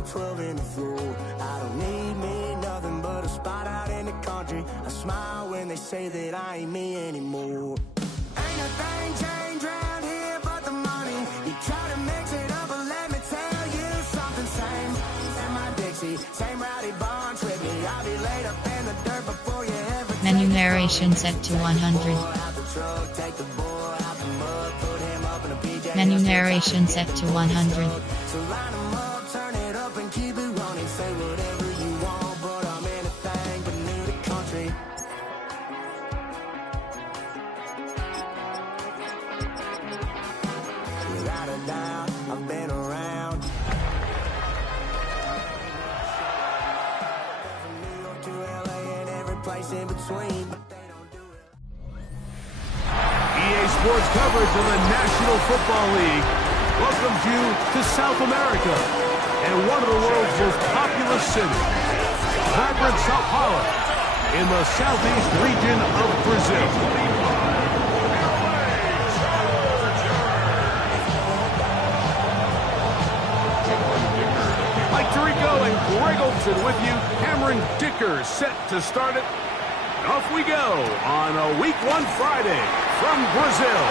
the 12 in the floor. I don't need me nothing but a spot out in the country. I smile when they say that I ain't me anymore. Ain't a thing changed around here but the money. You try to mix it up, but let me tell you something. Same in my Dixie, same rowdy bunch with me. I'll be laid up in the dirt before you ever. Menu narration set to 100. Menu narration set to 100. So line 'em up, turn it up and keep it running. Say whatever you want, but I'm anything but new to country. Without a doubt, I've been around. From New York to LA and every place in between, but they don't do it. EA Sports coverage of the National Football League welcomes you to South America and one of the world's most populous cities, vibrant Sao Paulo, in the southeast region of Brazil. Mike Tirico and Greg Olson with you. Cameron Dicker set to start it. Off we go on a Week 1 Friday from Brazil.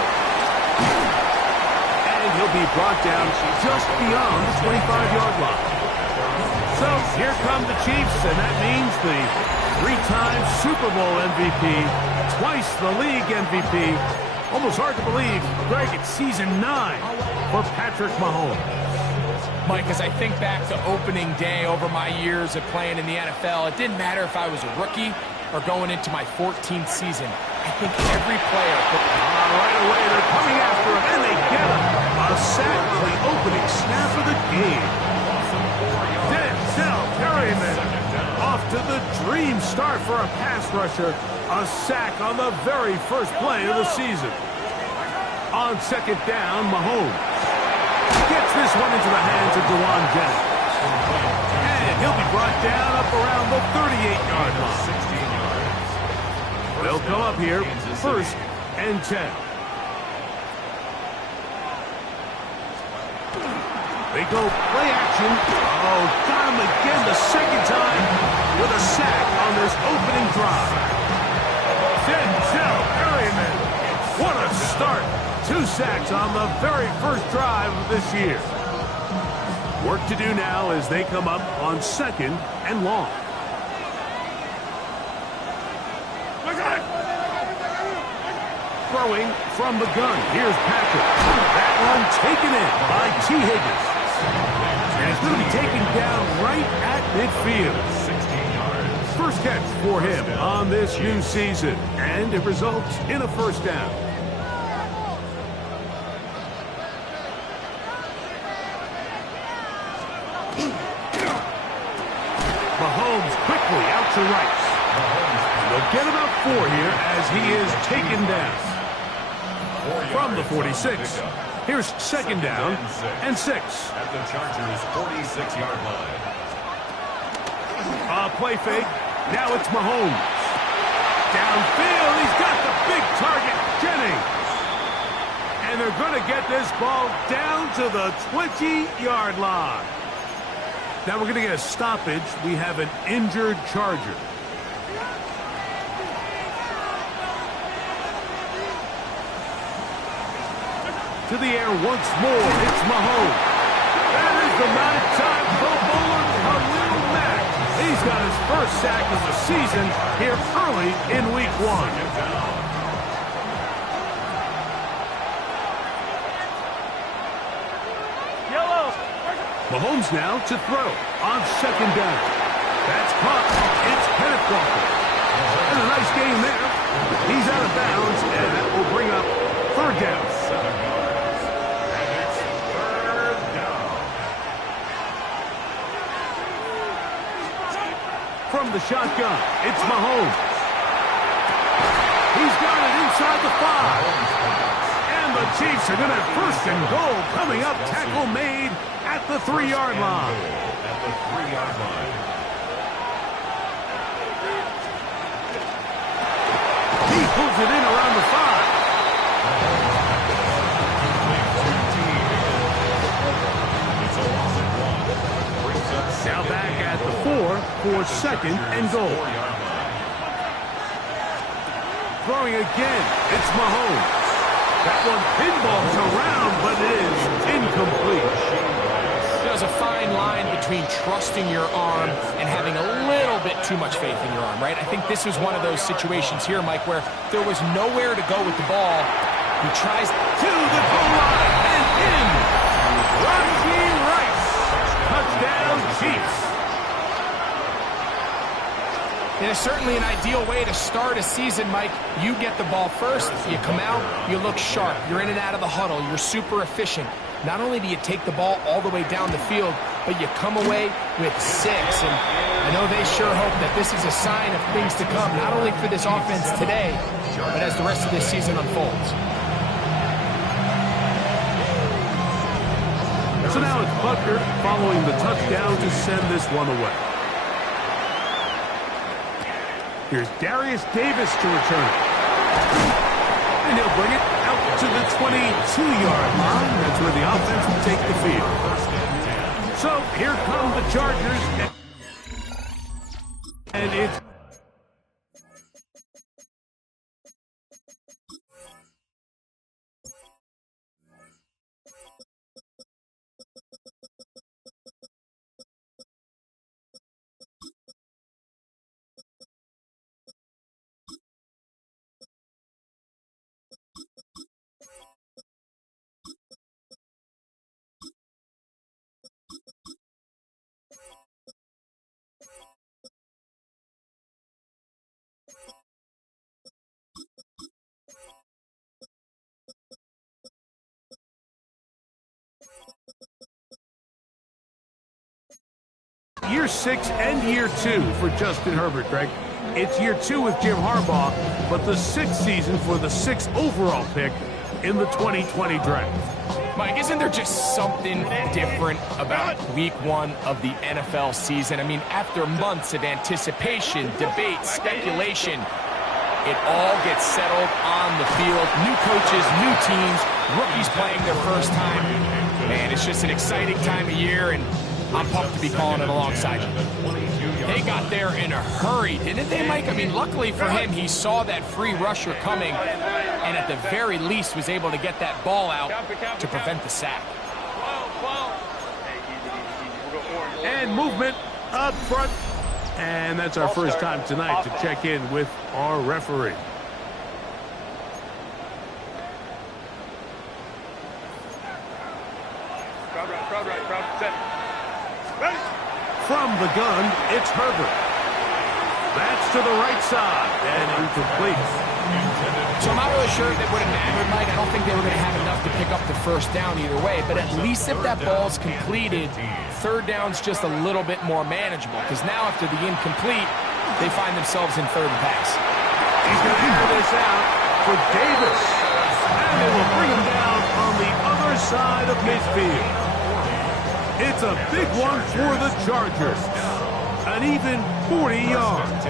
And he'll be brought down just beyond the 25-yard line. So here come the Chiefs, and that means the three-time Super Bowl MVP, twice the league MVP. Almost hard to believe, Greg, it's season 9 for Patrick Mahomes. Mike, as I think back to opening day over my years of playing in the NFL, it didn't matter if I was a rookie or going into my 14th season. I think every player... Right away, they're coming after him, and they get him. A sack on the opening snap of the game. Denzel Perryman off to the dream start for a pass rusher. A sack on the very first play of the season. On second down, Mahomes gets this one into the hands of Dewan Jennings. And he'll be brought down up around the 38-yard line. They'll come up here, first and 10. They go play action. Oh, got him again the second time with a sack on this opening drive. Denzel Perryman. What a start. 2 sacks on the very first drive of this year. Work to do now as they come up on second and long. Throwing from the gun. Here's Patrick. That one taken in by T. Higgins. And it's going to be taken down right at midfield. 16 yards. First catch for him on this new season. And it results in a first down. Mahomes quickly out to Rice. They'll get about 4 here as he is taken down. From the 46. Here's second down and 6. At the Chargers' 46-yard line. Play fake. Now it's Mahomes. Downfield. He's got the big target, Jennings. And they're going to get this ball down to the 20-yard line. Now we're going to get a stoppage. We have an injured Charger. To the air once more. It's Mahomes. That is the 9-time Pro Bowler, Khalil Mack. He's got his first sack of the season here early in Week 1. Mahomes now to throw on second down. That's caught. It's Kenneth Walker. And a nice gain there. He's out of bounds, and that will bring up third down. From the shotgun, it's Mahomes. He's got it inside the 5. And the Chiefs are going to have first and goal coming up. Tackle made at the 3-yard line. At the 3-yard line. He pulls it in around the 5. It's a loss of 1. Brings up for second and goal. Throwing again, it's Mahomes. That one pinballs around, but it is incomplete. There's a fine line between trusting your arm and having a little bit too much faith in your arm, right? I think this was one of those situations here, Mike, where there was nowhere to go with the ball. He tries to the goal line and in. Rashee Rice. Touchdown, Chiefs. It is certainly an ideal way to start a season, Mike. You get the ball first, you come out, you look sharp, you're in and out of the huddle, you're super efficient. Not only do you take the ball all the way down the field, but you come away with 6. And I know they sure hope that this is a sign of things to come, not only for this offense today, but as the rest of this season unfolds. So now it's Butker following the touchdown to send this one away. Here's Darius Davis to return it. And he'll bring it out to the 22-yard line. That's where the offense will take the field. So here come the Chargers. And it's year 6 and year 2 for Justin Herbert, Greg. It's year 2 with Jim Harbaugh, but the 6th season for the 6th overall pick in the 2020 draft. Mike, isn't there just something different about week 1 of the NFL season? I mean, after months of anticipation, debate, speculation, it all gets settled on the field. New coaches, new teams, rookies playing their first time. Man, it's just an exciting time of year, and I'm pumped to be calling it alongside you. They got there in a hurry, didn't they, Mike? I mean, luckily for him, he saw that free rusher coming and at the very least was able to get that ball out to prevent the sack. And movement up front. And that's our first time tonight to check in with our referee. From the gun, it's Herbert. That's to the right side and incomplete. So I'm not really sure if it would have mattered, Mike. I don't think they were going to have enough to pick up the first down either way. But at least if that ball's completed, third down's just a little bit more manageable. Because now after the incomplete, they find themselves in third and pass. He's going to air this out for Davis. And they will bring him down on the other side of midfield. It's a big one for the Chargers. An even 40 yards.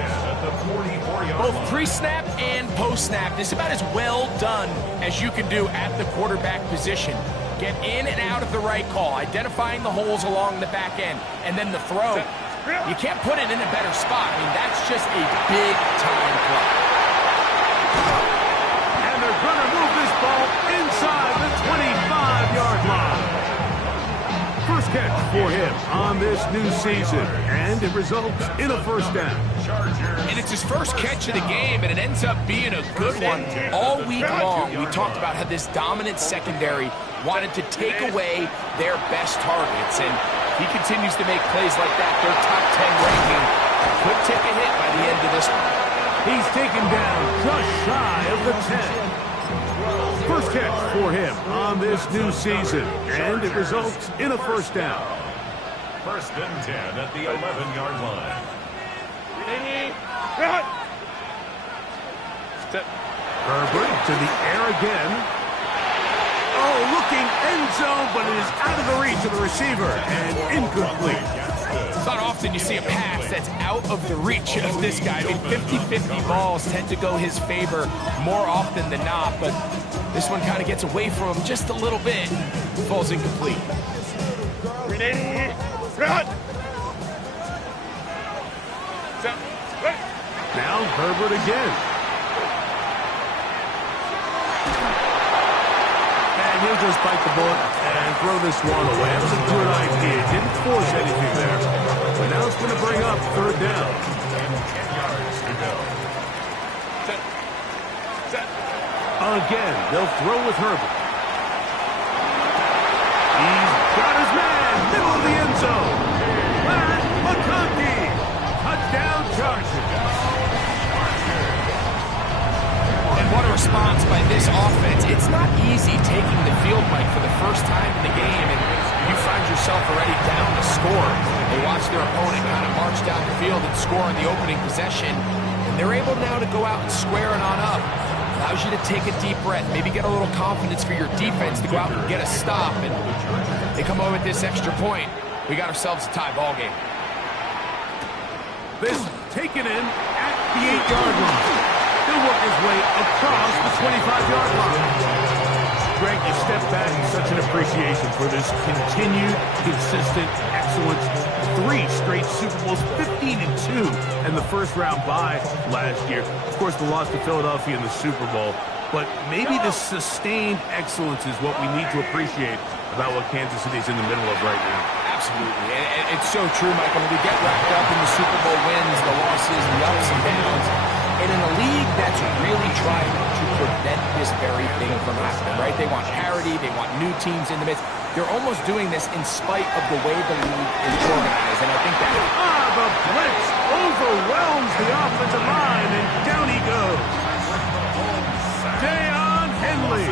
Both pre-snap and post-snap, this is about as well done as you can do at the quarterback position. Get in and out of the right call, identifying the holes along the back end, and then the throw. You can't put it in a better spot. I mean, that's just a big-time play. And they're going to move this ball inside the 25-yard line. First catch for him on this new season, and it results in a first down. And it's his first catch of the game, and it ends up being a good one. All week long, we talked about how this dominant secondary wanted to take away their best targets, and he continues to make plays like that. Their top 10 ranking could take a hit by the end of this one. He's taken down just shy of the 10. First catch for him on this new season, and it results in a first down. First and 10 at the 11-yard line. Herbert to the air again. Oh, looking end zone, but it is out of the reach of the receiver and incomplete. It's not often you see a pass that's out of the reach of this guy. I mean, 50-50 balls tend to go his favor more often than not, but this one kind of gets away from him just a little bit. Falls incomplete. Now Herbert again. And he'll just bite the bullet and throw this one away. That was a good idea. Didn't force anything there. But now it's going to bring up third down. 10 yards to go. Again, they'll throw with Herbert. He's got his man, middle of the end zone. Matt McConkey, touchdown Chargers. And what a response by this offense. It's not easy taking the field, Mike, for the first time in the game, and you find yourself already down to score. They watch their opponent kind of march down the field and score on the opening possession, and they're able now to go out and square it on up. Allows you to take a deep breath, maybe get a little confidence for your defense to go out and get a stop, and they come over with this extra point. We got ourselves a tie ball game. This taken in at the 8-yard line. He'll work his way across the 25-yard line. Greg, you step back in such an appreciation for this continued, consistent excellence. 3 straight Super Bowls, 15-2, and the first-round bye last year. Of course, the loss to Philadelphia in the Super Bowl. But maybe this sustained excellence is what we need to appreciate about what Kansas City is in the middle of right now. Absolutely. And it's so true, Mike. I mean, we get wrapped up in the Super Bowl wins, the losses, the ups and downs. And in a league that's really trying to prevent this very thing from happening, right? They want parity. They want new teams in the midst. They're almost doing this in spite of the way the league is organized. And I think that... The blitz overwhelms the offensive line, and down he goes. Deion Henley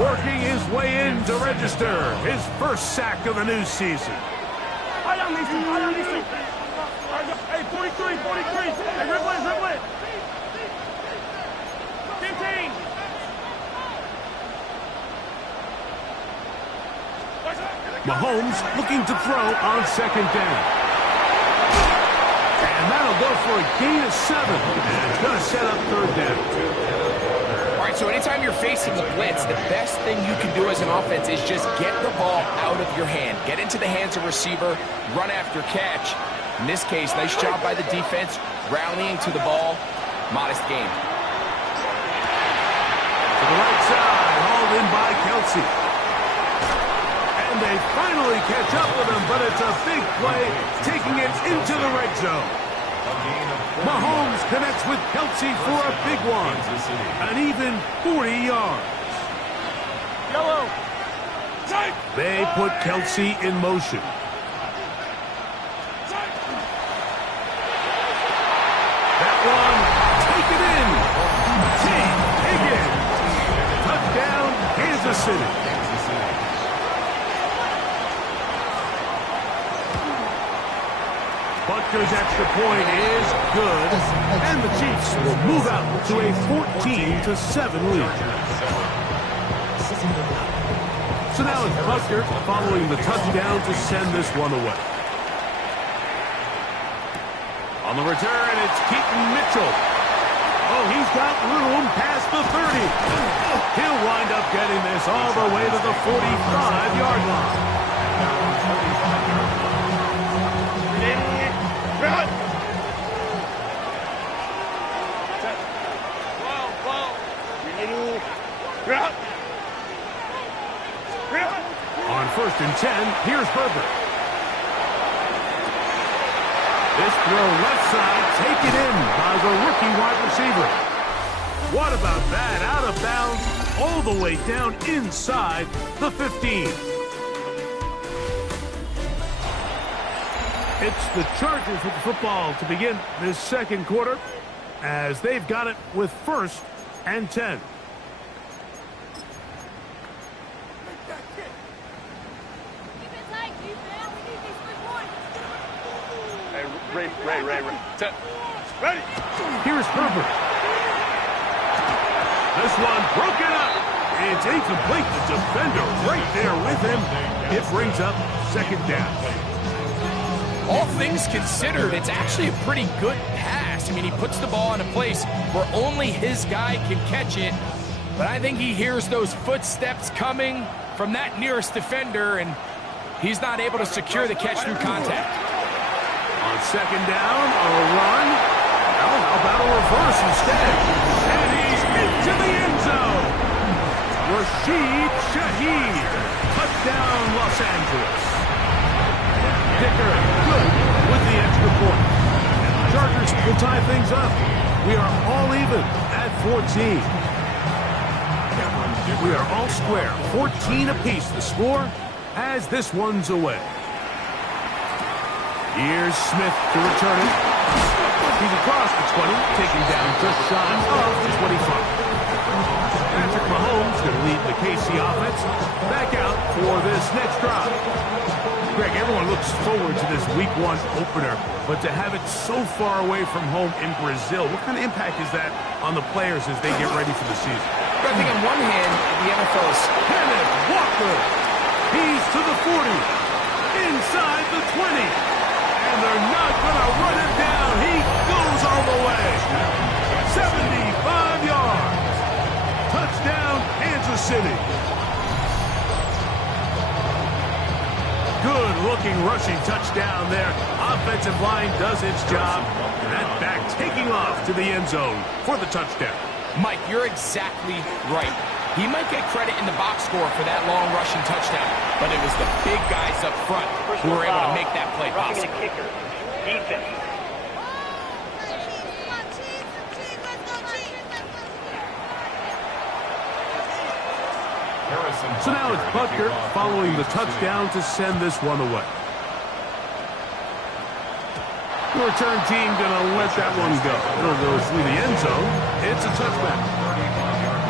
working his way in to register his first sack of the new season. Hey, 43. Hey, dribble it. 15. Mahomes looking to throw on second down. And that'll go for a gain of 7. And it's going to set up third down. All right, so anytime you're facing a blitz, the best thing you can do as an offense is just get the ball out of your hand. Get into the hands of receiver, run after catch. In this case, nice job by the defense, rallying to the ball. Modest game. To the right side, hauled in by Kelsey. And they finally catch up with him, but it's a big play, taking it into the red zone. Mahomes connects with Kelsey for a big one. An even 40 yards. Yellow. They put Kelsey in motion. That one, taken in. T. Higgins. Touchdown, Kansas City. Butker's extra point is good, and the Chiefs will move out to a 14-7 lead. So now it's Butker following the touchdown to send this one away. On the return, it's Keaton Mitchell. Oh, he's got room past the 30. He'll wind up getting this all the way to the 45-yard line. On 1st and 10, here's Herbert. This throw left side, taken in by the rookie wide receiver. What about that? Out of bounds, all the way down inside the 15. It's the Chargers with the football to begin this second quarter, as they've got it with 1st and 10. Ray. Ready. Here's Herbert. This one broken up. It's incomplete. The defender right there with him. It brings up 2nd down. All things considered, it's actually a pretty good pass. I mean, he puts the ball in a place where only his guy can catch it. But I think he hears those footsteps coming from that nearest defender, and he's not able to secure the catch through contact. On second down, a run. Well, how about a reverse instead? And he's into the end zone. Rashid Shaheed. Touchdown, Los Angeles. Dicker, good with the extra point. Chargers will tie things up. We are all even at 14. We are all square. 14 apiece the score as this one's away. Here's Smith to return it. He's across the 20, taking down just shy of the 25. Patrick Mahomes going to lead the KC offense back out for this next drive. Greg, everyone looks forward to this Week 1 opener, but to have it so far away from home in Brazil, what kind of impact is that on the players as they get ready for the season? I think on one hand, the NFL is... Kenneth Walker, he's to the 40, inside the 20, and they're not going to run him down. He goes all the way, 75 yards. Touchdown, Kansas City. Good-looking rushing touchdown there. Offensive line does its job. And that back taking off to the end zone for the touchdown. Mike, you're exactly right. He might get credit in the box score for that long rushing touchdown, but it was the big guys up front who were able to make that play possible. Kicker, defense. So now it's Butker following the touchdown to send this one away. The return team going to let that one go. It'll go through the end zone. It's a touchback.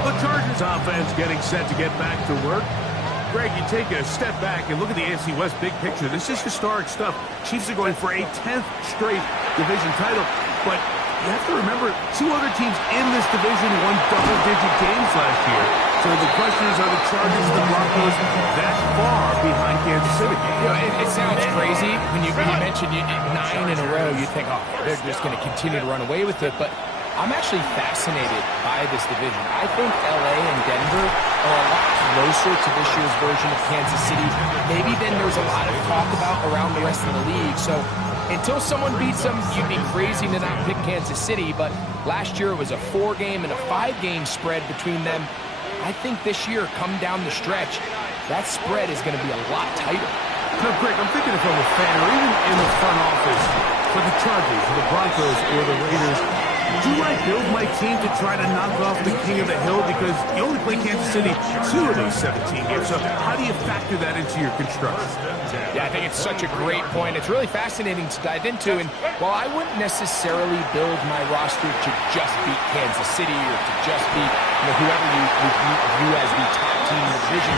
The Chargers offense getting set to get back to work. Greg, you take a step back and look at the AFC West big picture. This is historic stuff. Chiefs are going for a 10th straight division title, but you have to remember, two other teams in this division won double-digit games last year. So the question is, are the Chargers and the Broncos that far behind Kansas City? You know, it sounds crazy when you mention 9 in a row. You think, oh, they're just going to continue to run away with it. But I'm actually fascinated by this division. I think LA and Denver are a lot closer to this year's version of Kansas City. Maybe then there's a lot of talk about around the rest of the league. So until someone beats them, you'd be crazy to not pick Kansas City. But last year it was a 4-game and a 5-game spread between them. I think this year, come down the stretch, that spread is going to be a lot tighter. Now, Greg, I'm thinking if I'm a fan or even in the front office for the Chargers, or the Broncos, or the Raiders, do I build my team to try to knock off the king of the hill? Because you only play Kansas City 2 of those 17 games. So how do you factor that into your construction? Yeah, I think it's such a great point. It's really fascinating to dive into. And while I wouldn't necessarily build my roster to just beat Kansas City or to just beat whoever you view as the top team in the division,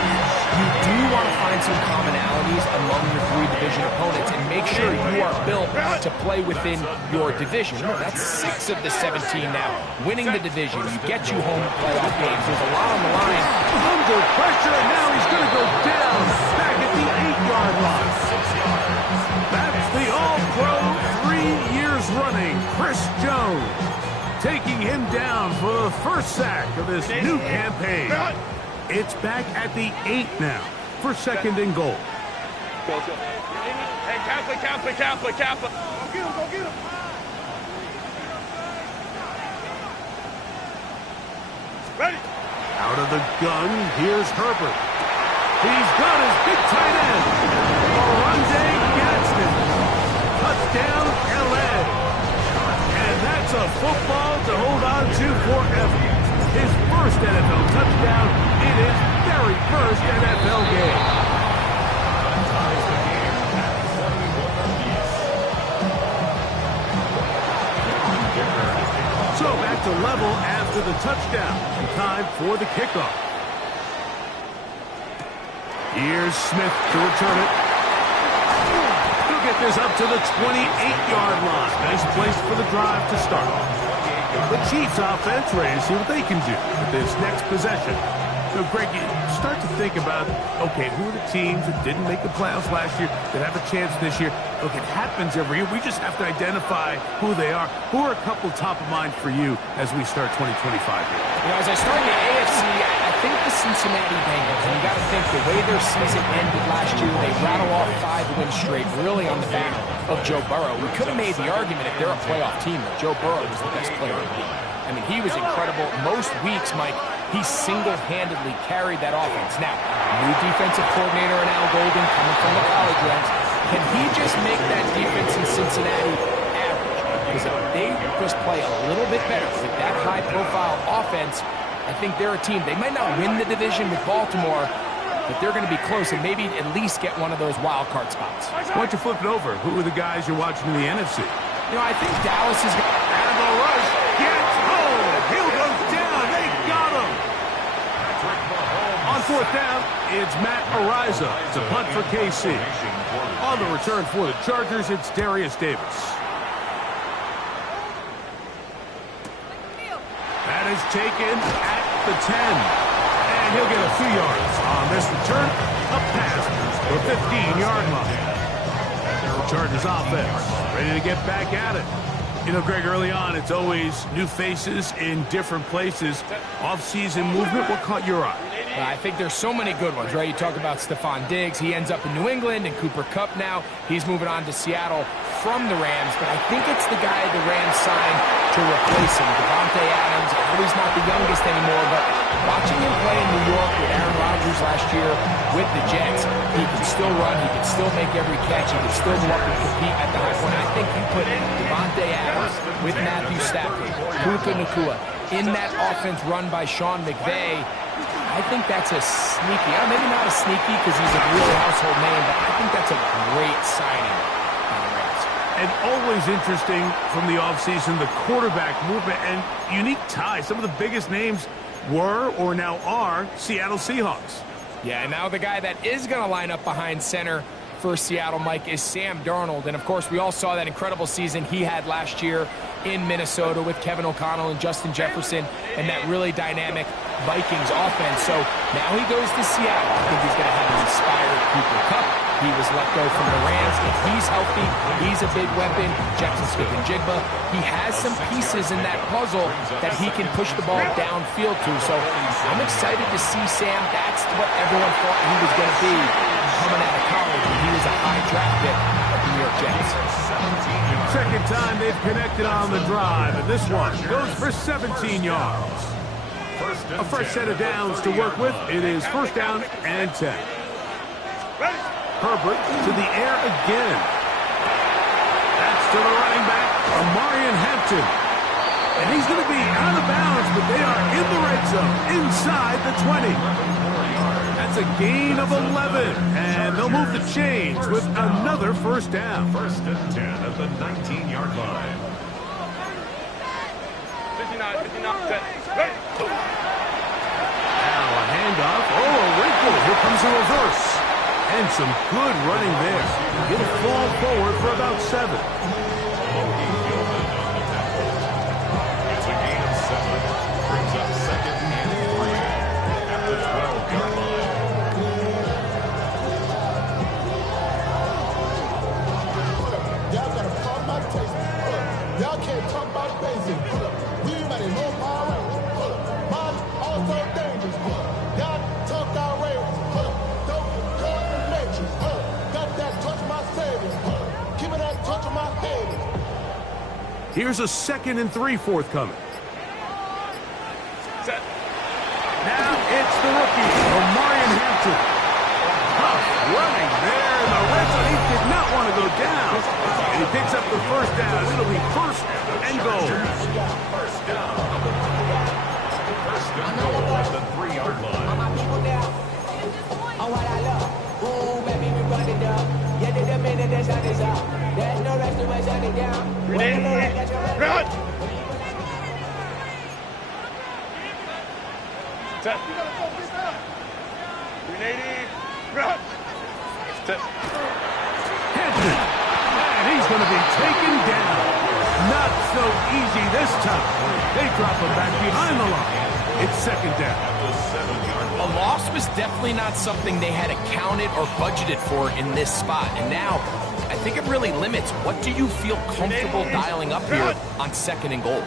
you do want to find some commonalities among your 3 division opponents and make sure you are built to play within your division. That's 6 of the 17 now. Winning the division, you get you home playoff games. There's a lot on the line. Under pressure, and now he's going to go down back at the 8-yard line. That's the All-Pro 3 years running, Chris Jones, taking him down for the first sack of this new campaign. It's back at the 8 now for 2nd and goal. Hey, Kaplan. Go get him. Ready. Out of the gun, here's Herbert. He's got his big tight end, Oronde Gadsden. Touchdown, L.A. And that's a football to hold on to forever. His first NFL touchdown in his very first NFL game. So back to level after the touchdown. And time for the kickoff. Here's Smith to return it. He'll get this up to the 28-yard line. Nice place for the drive to start. The Chiefs offense ready to see what they can do with this next possession. So, Greg, you start to think about, okay, who are the teams that didn't make the playoffs last year that have a chance this year? Look, it happens every year. We just have to identify who they are. Who are a couple top of mind for you as we start 2025 here? As I start in the AFC, I think the Cincinnati Bengals. And you got to think the way their season ended last year, they rattle off 5 wins straight, really on the back of Joe Burrow. We could have made the argument if they're a playoff team that Joe Burrow was the best player in the league. I mean, he was incredible. Most weeks, Mike, he single-handedly carried that offense. Now, new defensive coordinator in Al Golden coming from the college ranks. Can he just make that defense in Cincinnati average? Because if they just play a little bit better with that high-profile offense, I think they're a team. They might not win the division with Baltimore, but they're going to be close and maybe at least get one of those wild card spots. Why don't you flip it over? Who are the guys you're watching in the NFC? You know, I think Dallas is going to... And the rush gets home. Hill goes down. They got him. On fourth down, it's Matt Araiza to punt for KC. On the return for the Chargers, it's Darius Davis. That is taken at the 10. And he'll get a few yards on this return. A pass for the 15-yard line. The Chargers offense ready to get back at it. You know, Greg, early on, it's always new faces in different places. Off-season movement, what caught your eye? I think there's so many good ones, right? You talk about Stephon Diggs. He ends up in New England, and Cooper Kupp now. He's moving on to Seattle from the Rams, but I think it's the guy the Rams signed to replace him, Davante Adams. I know he's not the youngest anymore, but watching him play in New York with Aaron Rodgers last year with the Jets, he can still run, he can still make every catch, he can still go up and compete at the high point. I think you put Davante Adams with Matthew Stafford, Puka Nacua, in that offense run by Sean McVay. I think that's a sneaky, maybe not a sneaky because he's a real household name, but I think that's a great signing by the Rams. And always interesting from the offseason, the quarterback movement and unique ties. Some of the biggest names were or now are Seattle Seahawks. Yeah, and now the guy that is going to line up behind center for Seattle, Mike, is Sam Darnold. And, of course, we all saw that incredible season he had last year in Minnesota with Kevin O'Connell and Justin Jefferson and that really dynamic Vikings offense. So now he goes to Seattle. I think he's going to have an inspired Cooper Kupp. He was let go from the Rams. If he's healthy, he's a big weapon. Jackson Smith-Njigba. He has some pieces in that puzzle that he can push the ball downfield to. So I'm excited to see Sam. That's what everyone thought he was going to be coming out of college when he was a high draft pick of the New York Jets. Second time they've connected on the drive, and this one goes for 17 yards. A fresh set of downs to work with. It is first down and 10. Herbert to the air again. That's to the running back, Amarian Hampton. And he's going to be out of bounds, but they are in the red zone, inside the 20. That's a gain of 11, and they'll move the chains with another first down. First and 10 at the 19-yard line. 59, 59, 10. Ready. Now a handoff. Oh, a wrinkle. Here comes a reverse. And some good running there. He'll fall forward for about 7. It's a gain of 7. Brings up second and 3 at the 12-yard line. Y'all gotta call my taste. Y'all can't talk about basic. We mighty low power. Mine also dangerous. Y'all talk outrageous. Don't cut the matrix. Got that touch my savior. Keep it that touch of my head. Here's a 2nd and 3 forthcoming. Set. Now it's the rookie, Amarian Hampton. Tough running there in the red zone. He did not want to go down. And he picks up the first down. It'll be first and goal. First down. First and goal at the 3-yard line. Oh, what I love. Ooh, baby, we run it up. Yeah, the minute the sun is up. There's no rest to my shut it down. Run. Set. 380. Run. Set. Hampton. And he's going to be taken down. Not so easy this time. They drop him back behind the line. It's second down. The 7-yard line. A loss was definitely not something they had accounted or budgeted for in this spot. And now, I think it really limits what do you feel comfortable dialing up here on 2nd and goal.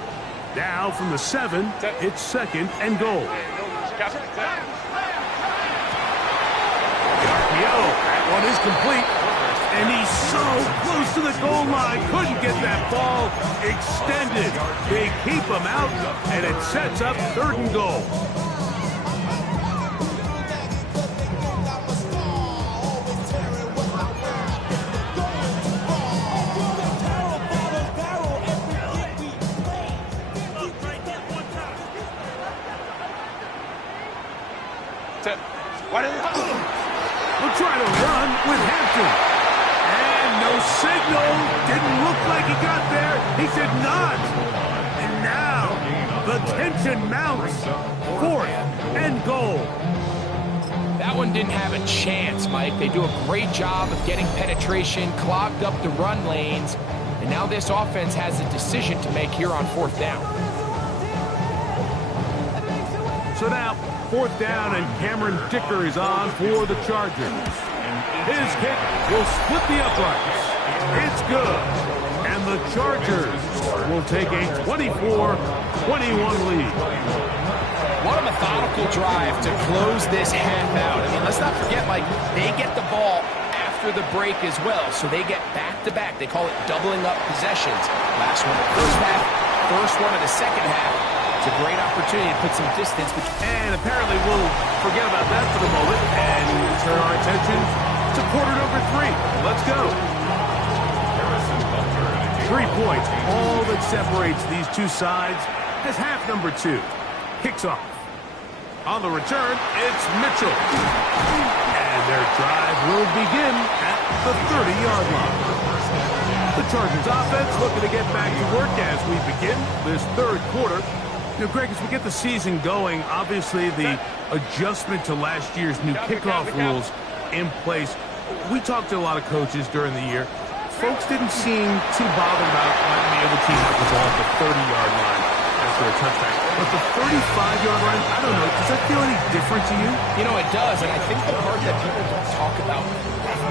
Now from the 7, it's 2nd and goal. Captain. Set. The RPO. That one is complete. And he's so close to the goal line. Couldn't get that ball extended. They keep him out, and it sets up 3rd and goal. We'll try to run with Hampton. And no signal. Didn't look like he got there. He did not. And now the tension mounts. 4th and goal. That one didn't have a chance, Mike. They do a great job of getting penetration, clogged up the run lanes, and now this offense has a decision to make here on 4th down. So now 4th down, and Cameron Dicker is on for the Chargers. His kick will split the uprights. It's good. And the Chargers will take a 24-21 lead. What a methodical drive to close this half out. I mean, let's not forget, Mike, they get the ball after the break as well, so they get back-to-back. They call it doubling up possessions. Last one the first half, first one of the second half. It's a great opportunity to put some distance. And apparently we'll forget about that for the moment and turn our attention to quarter number 3. Let's go. 3 points, all that separates these two sides as half number 2 kicks off. On the return, it's Mitchell. And their drive will begin at the 30-yard line. The Chargers offense looking to get back to work as we begin this 3rd quarter. You know, Greg, as we get the season going, obviously the adjustment to last year's new kickoff rules in place. We talked to a lot of coaches during the year. Folks didn't seem too bothered about letting the other team have the ball at the 30-yard line after a touchback. But the 35-yard line, I don't know, does that feel any different to you? You know, it does, and I think the part that people don't talk about,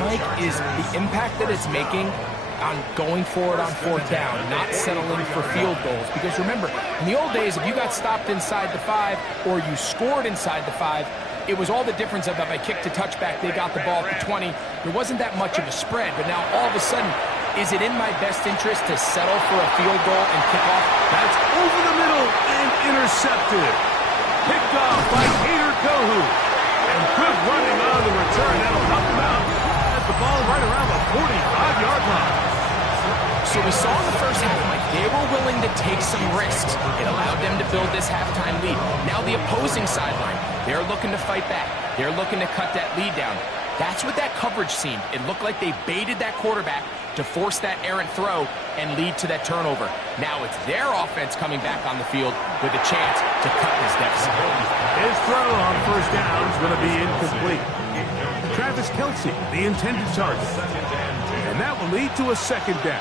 Mike, is the impact that it's making on going forward on 4th down, not settling for field goals. Because remember, in the old days, if you got stopped inside the 5 or you scored inside the 5, it was all the difference of if I kicked a touchback, they got the ball at the 20. There wasn't that much of a spread, but now all of a sudden, is it in my best interest to settle for a field goal and kick off? That's over the middle and intercepted. Picked off by Kader Kohou. And good running on the return. That'll help him out. Has the ball right around the 45-yard line. So we saw in the first half, Mike, they were willing to take some risks. It allowed them to build this halftime lead. Now the opposing sideline, they're looking to fight back. They're looking to cut that lead down. That's what that coverage seemed. It looked like they baited that quarterback to force that errant throw and lead to that turnover. Now it's their offense coming back on the field with a chance to cut this deficit. His throw on 1st down is going to be incomplete. Travis Kelce, the intended target. And that will lead to a 2nd down.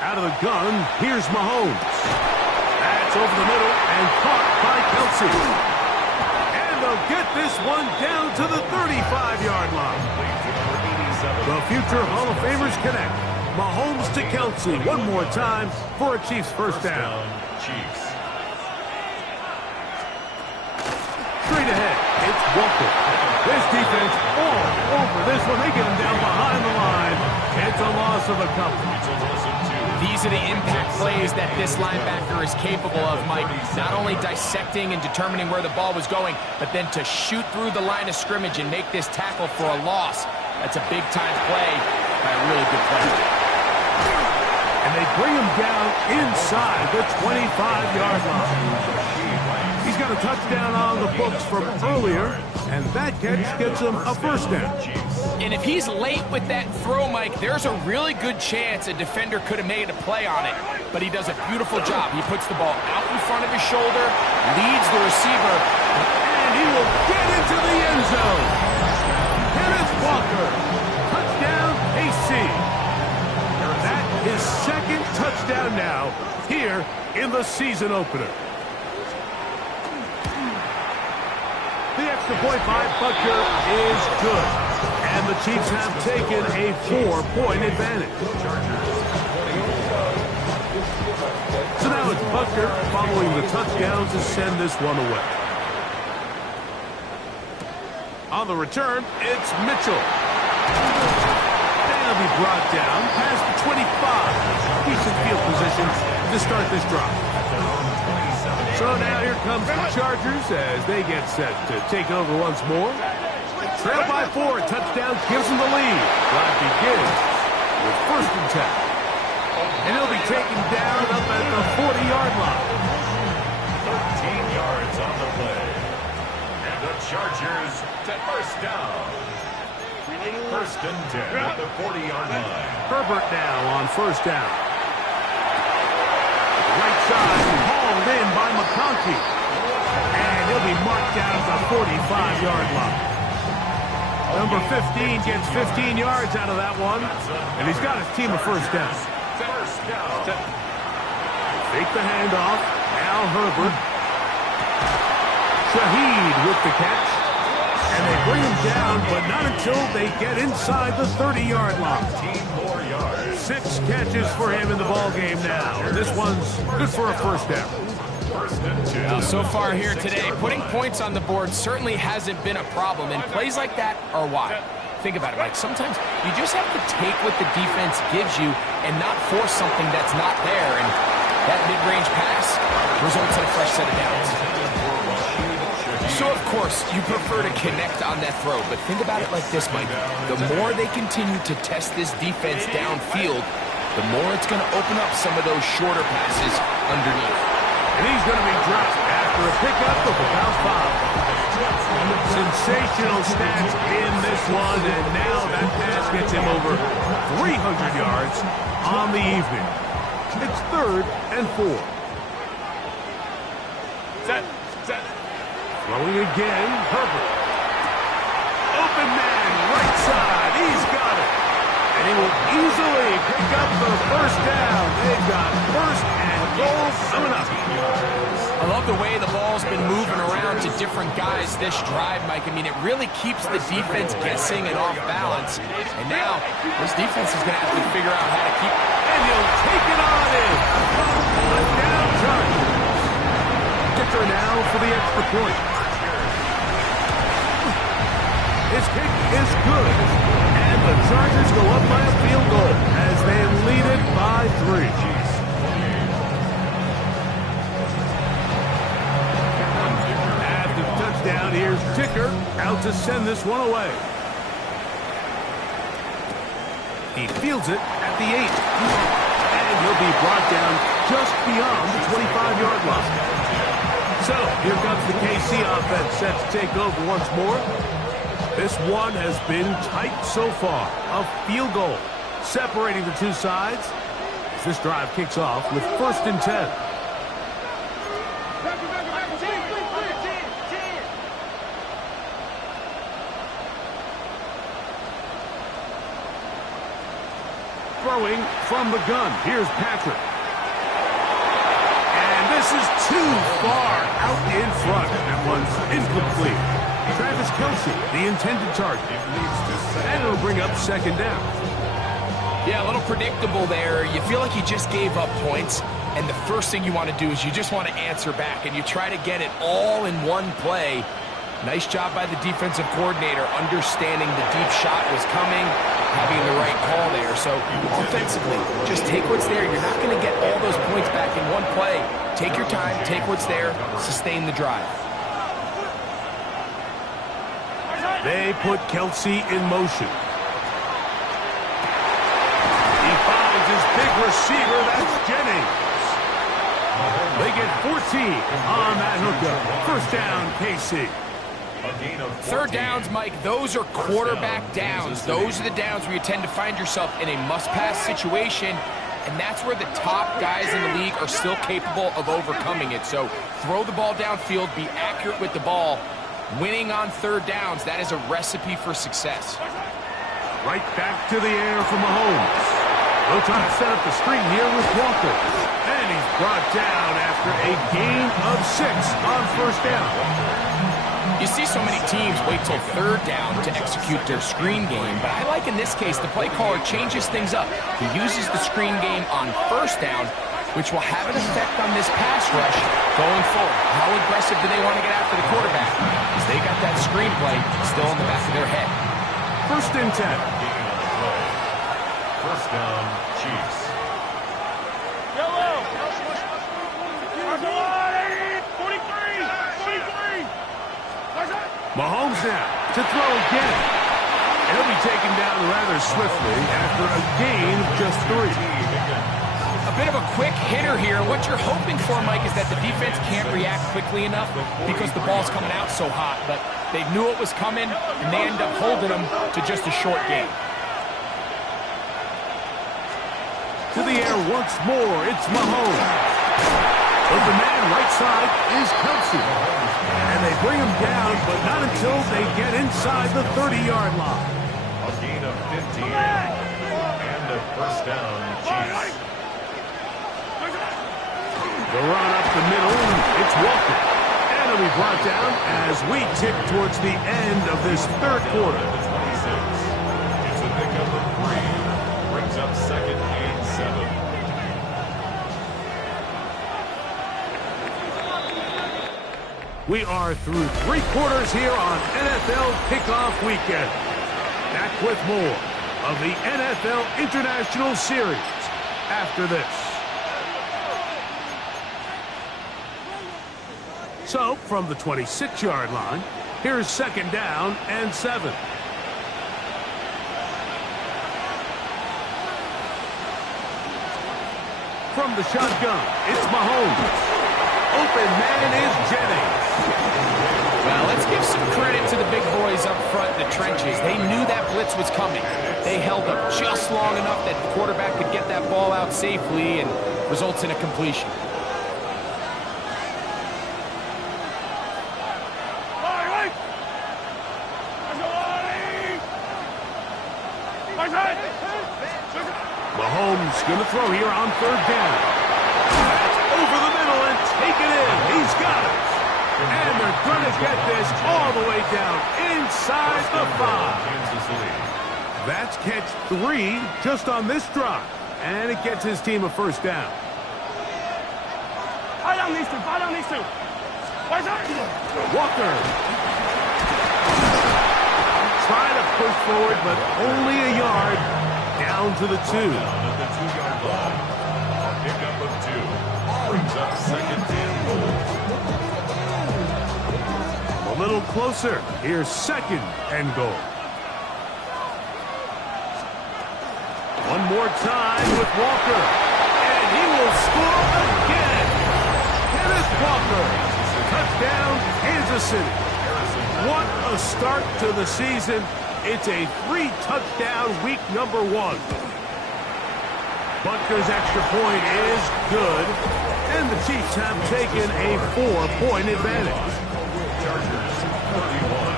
Out of the gun, here's Mahomes. That's over the middle and caught by Kelce. And they'll get this one down to the 35-yard line. The future Hall of Famers connect. Mahomes to Kelce one more time for a Chiefs 1st down. Straight ahead, it's Walker. This defense all over this one. They get him down behind the line. It's a loss of a couple. These are the impact plays that this linebacker is capable of, Mike. Not only dissecting and determining where the ball was going, but then to shoot through the line of scrimmage and make this tackle for a loss. That's a big-time play by a really good player. And they bring him down inside the 25-yard line. He's got a touchdown on the books from earlier, and that catch gets him a 1st down. And if he's late with that throw, Mike, there's a really good chance a defender could have made a play on it. But he does a beautiful job. He puts the ball out in front of his shoulder, leads the receiver, and he will get into the end zone. Kenneth Walker, touchdown KC. That is 2nd touchdown now here in the season opener. The extra point by Butker is good. And the Chiefs have taken a 4-point advantage. Now it's Buckner following the touchdown to send this one away. On the return, it's Mitchell. They'll be brought down past the 25. Decent field position to start this drive. So now here comes the Chargers as they get set to take over once more. Trail by 4, touchdown gives them the lead. Drive begins with 1st and 10. And he'll be taken down up at the 40-yard line. 13 yards on the play. And the Chargers to 1st down. 1st and 10 at the 40-yard line. Herbert now on 1st down. Right side, hauled in by McConkey. And he'll be marked down at the 45-yard line. Number 15 gets 15 yards out of that one. And he's got his team a 1st down. Fake the handoff. Now Herbert. Shaheed with the catch. And they bring him down, but not until they get inside the 30-yard line. 15 more yards. 6 catches for him in the ball game now. And this one's good for a 1st down. 1st and 2. Well, so far here today, putting points on the board certainly hasn't been a problem, and plays like that are why. Think about it, Mike. Sometimes you just have to take what the defense gives you and not force something that's not there. And that mid-range pass results in a fresh set of downs. So, of course, you prefer to connect on that throw. But think about it like this, Mike. The more they continue to test this defense downfield, the more it's going to open up some of those shorter passes underneath. And he's going to be dropped after a pickup of about 5. Sensational stats in this one, and now that pass gets him over 300 yards on the evening. It's 3rd and 4. Set. Throwing again, Herbert. Open man, right side, he's got it. And he will easily pick up the 1st down. They've got 1st and goal coming up. I love the way the ball's been moving around to different guys this drive, Mike. I mean, it really keeps the defense guessing and off balance. And now, this defense is going to have to figure out how to keep... And he'll take it on in. The down Chargers. Kicker now for the extra point. His kick is good. And the Chargers go up by a field goal as they lead it by 3. Down here's Ticker out to send this one away. He fields it at the 8. And he'll be brought down just beyond the 25-yard line. So here comes the KC offense set to take over once more. This one has been tight so far. A field goal separating the two sides as this drive kicks off with 1st and 10. Throwing from the gun. Here's Patrick. And this is too far out in front. That one's incomplete. Travis Kelce, the intended target. And it'll bring up 2nd down. Yeah, a little predictable there. You feel like you just gave up points, and the first thing you want to do is you just want to answer back, and you try to get it all in one play. Nice job by the defensive coordinator understanding the deep shot was coming, having the right call there. So offensively, just take what's there. You're not going to get all those points back in one play. Take your time, take what's there, sustain the drive. They put Kelce in motion. He finds his big receiver. That's Jennings. They get 14 on that hookup. 1st down, KC. 3rd downs, Mike, those are quarterback downs. Those are the downs where you tend to find yourself in a must-pass situation, and that's where the top guys in the league are still capable of overcoming it. So throw the ball downfield, be accurate with the ball. Winning on 3rd downs, that is a recipe for success. Right back to the air for Mahomes. They'll try to set up the screen here with Walker. And he's brought down after a gain of 6 on 1st down. You see so many teams wait till 3rd down to execute their screen game, but I like in this case the play caller changes things up. He uses the screen game on 1st down, which will have an effect on this pass rush going forward. How aggressive do they want to get after the quarterback? Because they got that screenplay still in the back of their head. 1st and 10. First down, Chiefs. Mahomes now to throw again. And he'll be taken down rather swiftly after a gain of just 3. A bit of a quick hitter here. What you're hoping for, Mike, is that the defense can't react quickly enough because the ball's coming out so hot. But they knew it was coming, and they end up holding them to just a short gain. To the air once more, it's Mahomes. But the man right side is Kelsey. And they bring him down, but not until they get inside the 30-yard line. A gain of 15 and a first down, Chiefs. The run up the middle, it's Walker. And he'll be brought down as we tick towards the end of this 3rd quarter. 26. It's a pickup of 3. Brings up 2nd and 7. We are through 3 quarters here on NFL Kickoff Weekend. Back with more of the NFL International Series after this. So, from the 26-yard line, here's 2nd down and 7. From the shotgun, it's Mahomes. Open man is Jennings. Well, let's give some credit to the big boys up front in the trenches. They knew that blitz was coming. They held up just long enough that the quarterback could get that ball out safely and results in a completion. Mahomes going to throw here on 3rd down. Over the middle and take it in. He's got it. And they're going to get this all the way down inside the 5. Kansas City. That's catch 3 just on this drive. And it gets his team a 1st down. Fire down these two. Fire down these two. Walker. Trying to push forward, but only a yard down to the 2. Down at the 2-yard line. A pickup of 2. Brings up 2nd and goal. A little closer. Here's 2nd and goal. One more time with Walker. And he will score again. Kenneth Walker. Touchdown, Kansas City. What a start to the season. It's a 3-touchdown week number 1. Butker's extra point is good. And the Chiefs have taken a 4-point advantage. Chargers, 31.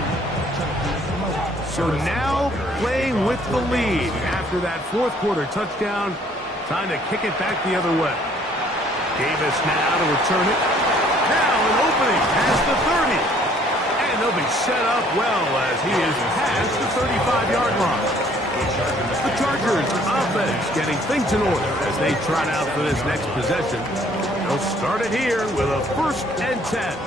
So now playing with the lead after that 4th quarter touchdown. Time to kick it back the other way. Davis now to return it. Now an opening past the 30. And they'll be set up well as he is past the 35-yard line. The Chargers offense getting things in order as they trot out for this next possession. They'll start it here with a 1st and 10.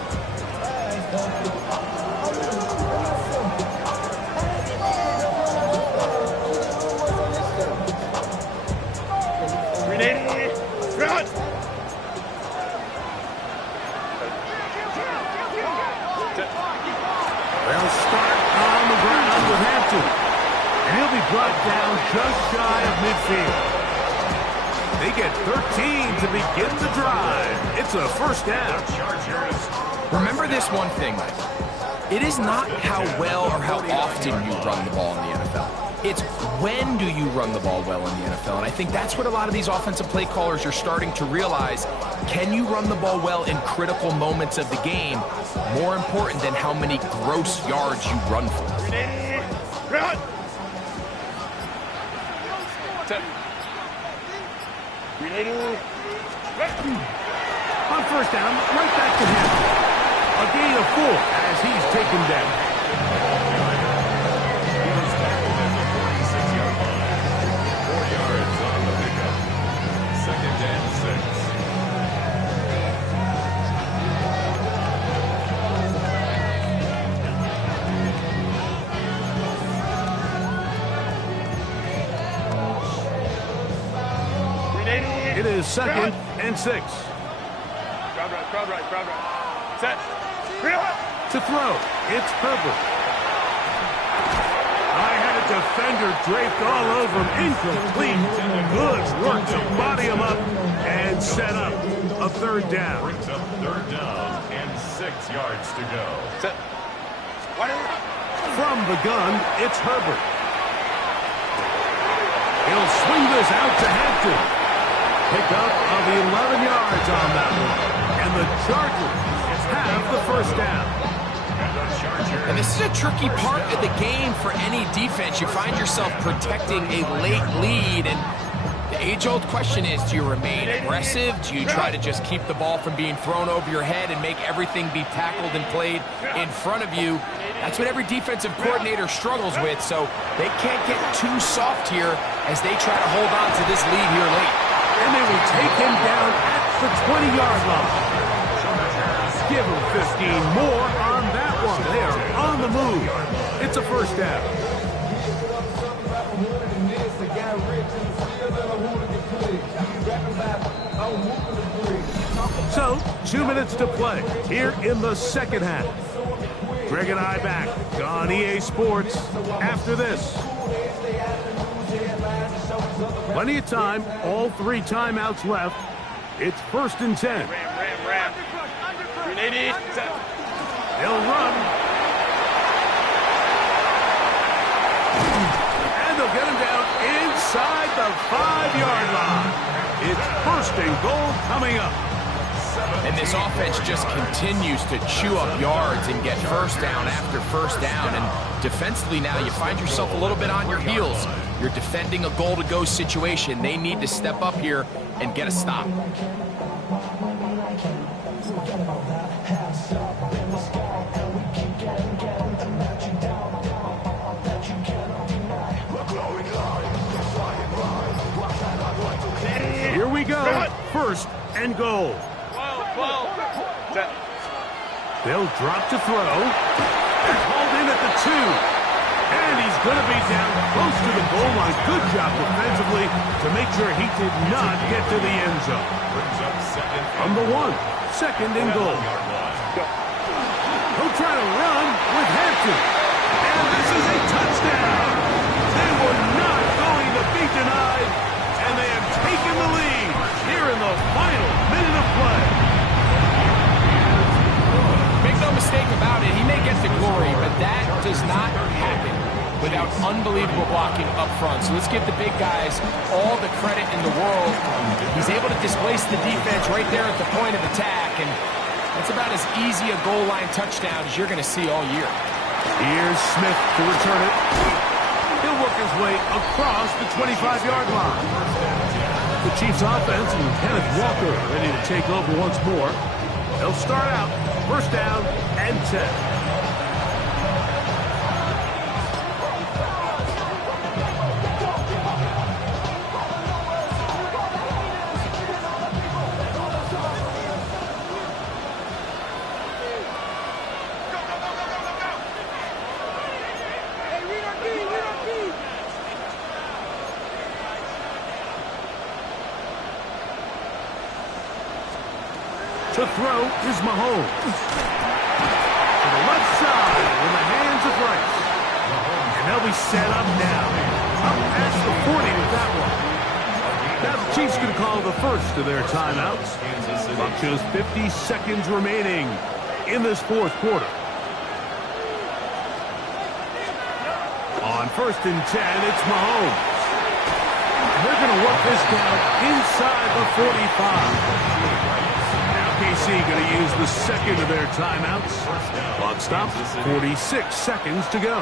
They'll start on the ground with Hampton. And he'll be brought down just shy of midfield. They get 13 to begin the drive. It's a 1st down. Remember this one thing, Mike. It is not how well or how often you run the ball in the NFL. It's when do you run the ball well in the NFL. And I think that's what a lot of these offensive play callers are starting to realize. Can you run the ball well in critical moments of the game? More important than how many gross yards you run for. On 1st down, right back to him. A gain of 4 as he's taken down. He was tackled at the 46-yard line. 4 yards on the pickup. 2nd and 6. 2nd and 6. Crowd right. Set. To throw, it's Herbert. I had a defender draped all over him. Incomplete. Good work to body him up and set up a 3rd down. Brings up 3rd down and 6 yards to go. Set. From the gun, it's Herbert. He'll swing this out to Hampton. Pickup of 11 yards on that one. And the Chargers have the 1st down. And this is a tricky part of the game for any defense. You find yourself protecting a late lead, and the age-old question is, do you remain aggressive? Do you try to just keep the ball from being thrown over your head and make everything be tackled and played in front of you? That's what every defensive coordinator struggles with, so they can't get too soft here as they try to hold on to this lead here late. And they will take him down at the 20-yard line. Give him 15 more on that one. They are on the move. It's a 1st down. So, 2 minutes to play here in the 2nd half. Greg and I back on EA Sports after this. Plenty of time, all 3 timeouts left. It's 1st and 10. Ram. 380. Set. They'll run. And they'll get him down inside the 5-yard line. It's 1st and goal coming up. And this offense just continues to chew up yards and get 1st down after 1st down. And defensively now, you find yourself a little bit on your heels. You're defending a goal-to-go situation. They need to step up here and get a stop. Here we go. 1st and goal. 12. Set. They'll drop to throw. They're hauled in at the 2. And he's going to be down close to the goal line. Good job defensively to make sure he did not get to the end zone. From the 1, 2nd and goal. He'll try to run with Hampton. And this is a touchdown. They were not going to be denied. And they have taken the lead here in the final minute of play. Make no mistake about it, he may get the glory, but that does not happen without unbelievable blocking up front. So let's give the big guys all the credit in the world. He's able to displace the defense right there at the point of attack, and that's about as easy a goal line touchdown as you're going to see all year. Here's Smith to return it. He'll work his way across the 25-yard line. The Chiefs offense and Kenneth Walker ready to take over once more. They'll start out 1st down and 10. To throw is Mahomes. To the left side in the hands of Rice. And they'll be set up now. Up past the 40 with that one. Now the Chiefs can call the 1st of their timeouts. Clock shows 50 seconds remaining in this 4th quarter. On 1st and 10, it's Mahomes. And they're going to work this down inside the 45. KC going to use the 2nd of their timeouts. Clock stops, 46 seconds to go.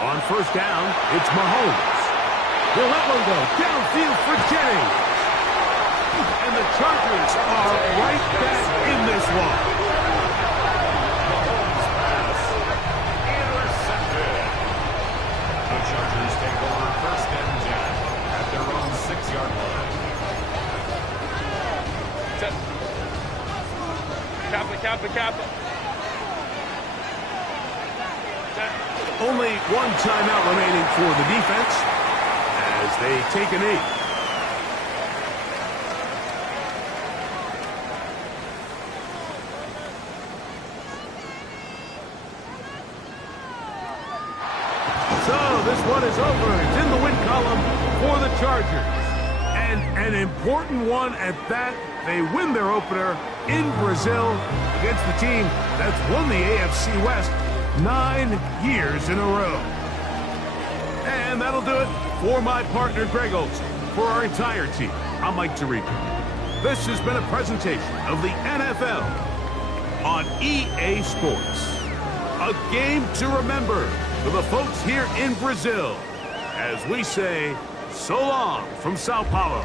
On 1st down, it's Mahomes. He'll let one go downfield for Jennings. And the Chargers are right back in this one. The Chargers take over 1st and 10 at their own 6-yard line. Kappa. Only one timeout remaining for the defense. As They take a knee. So this one is over. It's in the win column for the Chargers. And an important one at that. They win their opener in Brazil against the team that's won the AFC West 9 years in a row. And that'll do it for my partner, Greg Olson. For our entire team, I'm Mike Tirico. This has been a presentation of the NFL on EA Sports. A game to remember for the folks here in Brazil. As we say, so long from Sao Paulo.